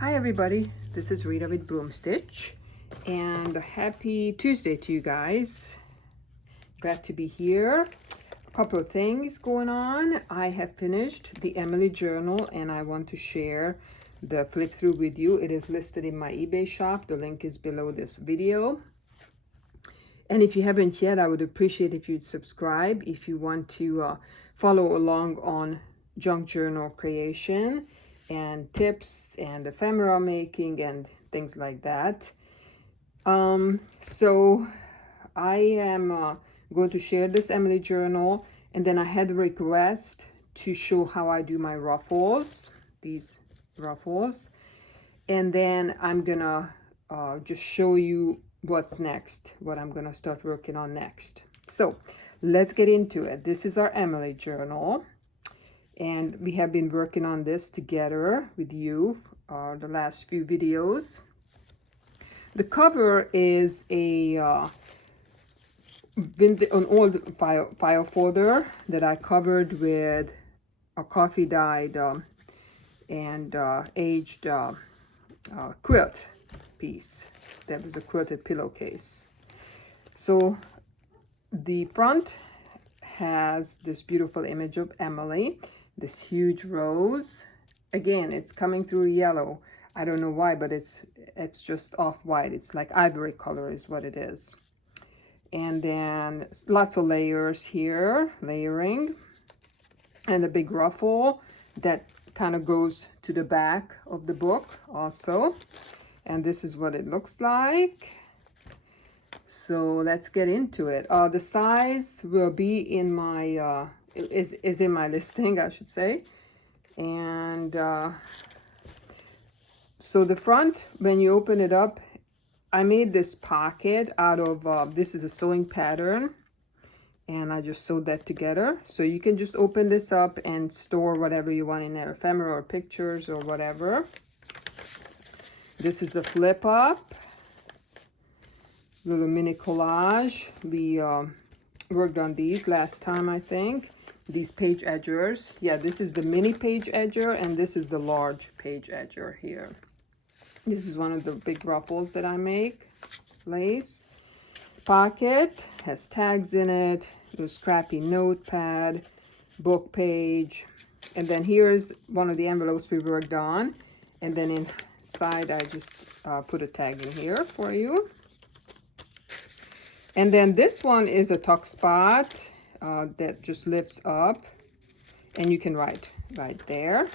Hi everybody, this is Rita with Broomstitch, and happy Tuesday to you guys. Glad to be here. A couple of things going on. I have finished the Emily journal and I want to share the flip through with you. It is listed in my eBay shop. The link is below this video. And if you haven't yet, I would appreciate if you'd subscribe if you want to follow along on junk journal creation and tips and ephemera making and things like that. So I am going to share this Emily journal, and then I had a request to show how I do my ruffles, these ruffles, and then I'm gonna just show you what's next, what I'm gonna start working on next. So let's get into it. This is our Emily journal, and we have been working on this together with you the last few videos. The cover is an old file folder that I covered with a coffee dyed and aged quilt piece. That was a quilted pillowcase. So the front has this beautiful image of Emily, this huge rose. Again, it's coming through yellow. I don't know why, but it's just off-white. It's like ivory color is what it is. And then lots of layers here, layering, and a big ruffle that kind of goes to the back of the book also. And this is what it looks like. So let's get into it. The size will be in my is in my listing, I should say. And so the front, when you open it up, I made this pocket out of this is a sewing pattern, and I just sewed that together. So you can just open this up and store whatever you want in there, ephemera or pictures or whatever. This is the flip up, little mini collage. We worked on these last time, I think. These page edgers. Yeah, this is the mini page edger, and this is the large page edger here. This is one of the big ruffles that I make. Lace. Pocket has tags in it. A scrappy notepad, book page, and then here's one of the envelopes we worked on, and then inside I just put a tag in here for you. And then this one is a tuck spot that just lifts up, and you can write right there.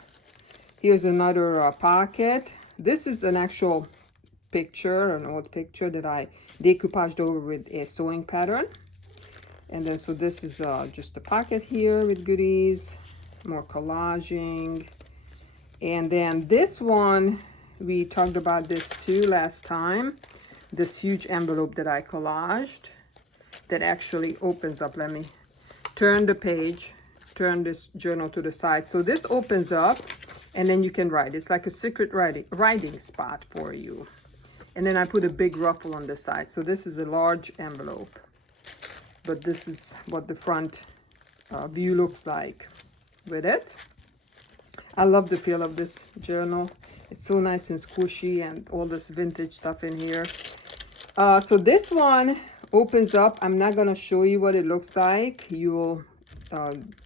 Here's another pocket. This is an actual picture, an old picture that I decoupaged over with a sewing pattern. And then so this is just a pocket here with goodies, more collaging. And then this one, we talked about this too last time. This huge envelope that I collaged that actually opens up. Let me turn the page, turn this journal to the side. So this opens up, and then you can write. It's like a secret writing spot for you. And then I put a big ruffle on the side. So this is a large envelope, but this is what the front view looks like with it. I love the feel of this journal. It's so nice and squishy, and all this vintage stuff in here. So this one opens up. I'm not gonna show you what it looks like. You'll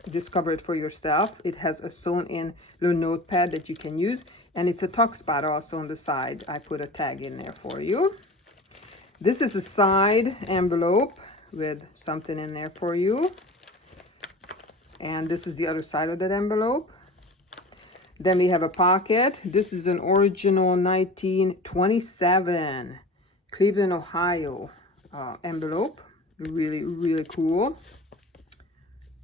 discover it for yourself. It has a sewn in little notepad that you can use, and it's a tuck spot also on the side. I put a tag in there for you. This is a side envelope with something in there for you, and this is the other side of that envelope. Then we have a pocket. This is an original 1927 Cleveland, Ohio envelope. Really, really cool.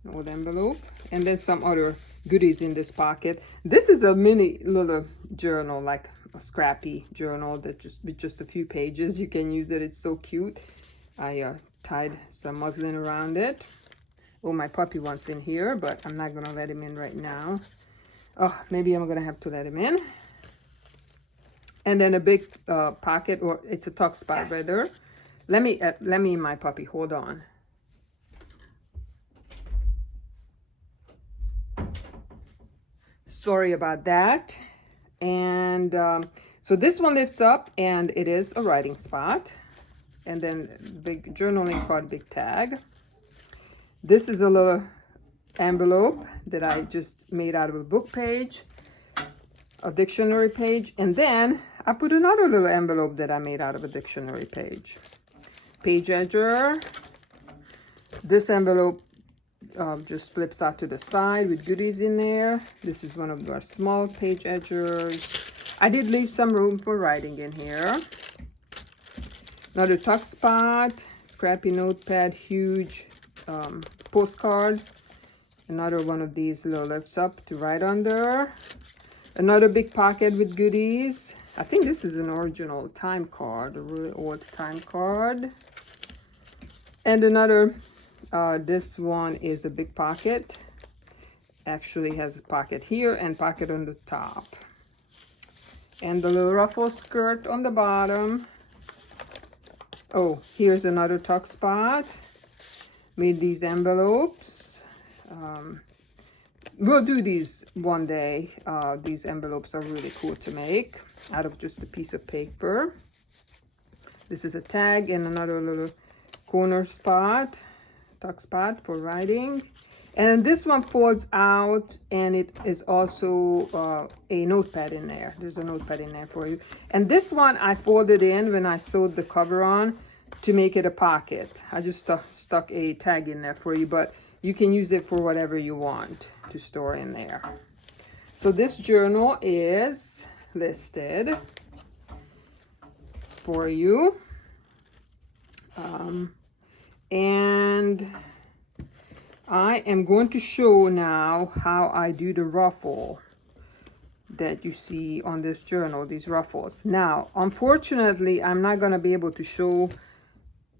An old envelope. And then some other goodies in this pocket. This is a mini little journal, like a scrappy journal that just a few pages. You can use it. It's so cute. I tied some muslin around it. Oh, my puppy wants in here, but I'm not gonna let him in right now. Oh, maybe I'm gonna have to let him in. And then a big pocket, or it's a tuck spot rather. Let me my puppy, hold on. Sorry about that. And And so this one lifts up, and it is a writing spot. And then big journaling card, big tag. This is a little envelope that I just made out of a book page, a dictionary page, and then I put another little envelope that I made out of a dictionary page. Page edger. This envelope just flips out to the side with goodies in there. This is one of our small page edgers. I did leave some room for writing in here. Another tuck spot, scrappy notepad, huge postcard. Another one of these little lifts up to write under. Another big pocket with goodies. I think this is an original time card, a really old time card. And another, this one is a big pocket. Actually has a pocket here and pocket on the top. And the little ruffle skirt on the bottom. Oh, here's another tuck spot. Made these envelopes. We'll do these one day. These envelopes are really cool to make out of just a piece of paper. This is a tag and another little corner spot, tuck spot for writing. And this one folds out, and it is also a notepad in there. There's a notepad in there for you. And this one I folded in when I sewed the cover on to make it a pocket. I just stuck a tag in there for you, but you can use it for whatever you want to store in there. So this journal is listed for you. And I am going to show now how I do the ruffle that you see on this journal, these ruffles. Now, unfortunately, I'm not going to be able to show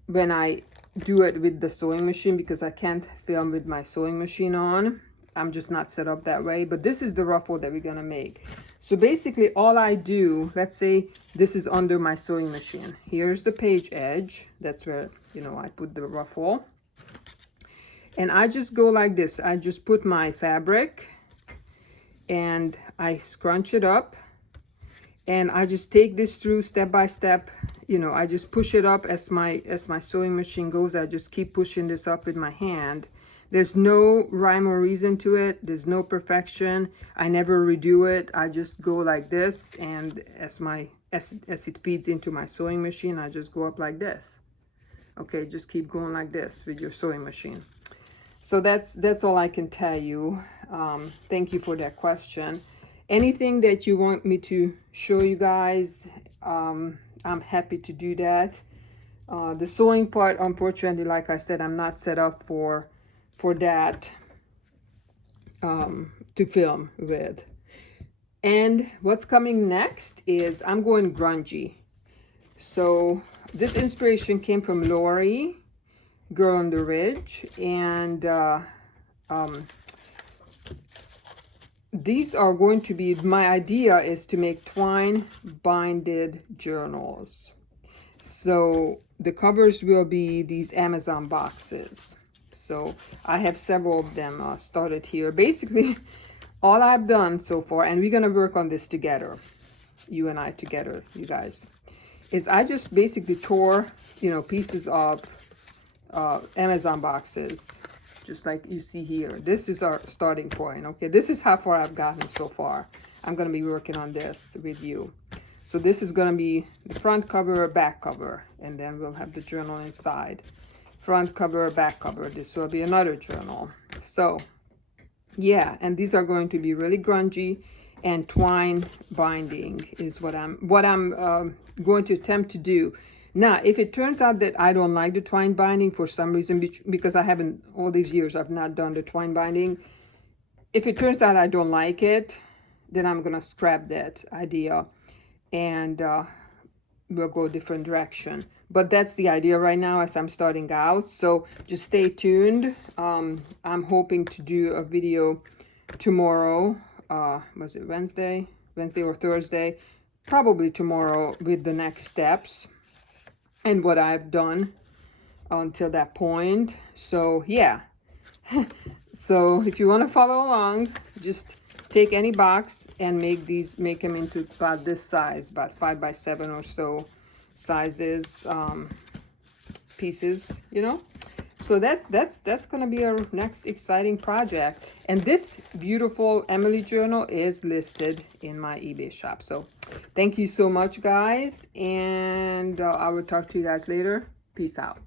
when I do it with the sewing machine because I can't film with my sewing machine on. I'm just not set up that way. But this is the ruffle that we're going to make. So basically, all I do, let's say this is under my sewing machine. Here's the page edge. That's where, you know, I put the ruffle. And I just go like this. I just put my fabric and I scrunch it up. And I just take this through step by step. You know, I just push it up as my sewing machine goes. I just keep pushing this up with my hand. There's no rhyme or reason to it. There's no perfection. I never redo it. I just go like this, and as it feeds into my sewing machine, I just go up like this. Okay, just keep going like this with your sewing machine. So that's all I can tell you. Thank you for that question. Anything that you want me to show you guys, I'm happy to do that. The sewing part, unfortunately, like I said, I'm not set up for that to film with. And what's coming next is I'm going grungy. So this inspiration came from Lori, Girl on the Ridge, and these are going to be, my idea is to make twine binded journals. So the covers will be these Amazon boxes. So I have several of them started here. Basically, all I've done so far, and we're going to work on this together, you and I together, you guys, is I just basically tore, you know, pieces of Amazon boxes, just like you see here. This is our starting point, okay? This is how far I've gotten so far. I'm going to be working on this with you. So this is going to be the front cover, back cover, and then we'll have the journal inside. Front cover, back cover. This will be another journal. So yeah, and these are going to be really grungy, and twine binding is what I'm going to attempt to do. Now, if it turns out that I don't like the twine binding for some reason, because I haven't, all these years I've not done the twine binding. If it turns out I don't like it, then I'm going to scrap that idea and we'll go a different direction. But that's the idea right now as I'm starting out. So just stay tuned. I'm hoping to do a video tomorrow. Was it Wednesday? Wednesday or Thursday? Probably tomorrow with the next steps and what I've done until that point. So yeah. So if you want to follow along, just take any box and make them into about this size, about 5 by 7 or so sizes, pieces, you know. So that's gonna be our next exciting project. And this beautiful Emily journal is listed in my eBay shop. So thank you so much, guys, and I will talk to you guys later. Peace out.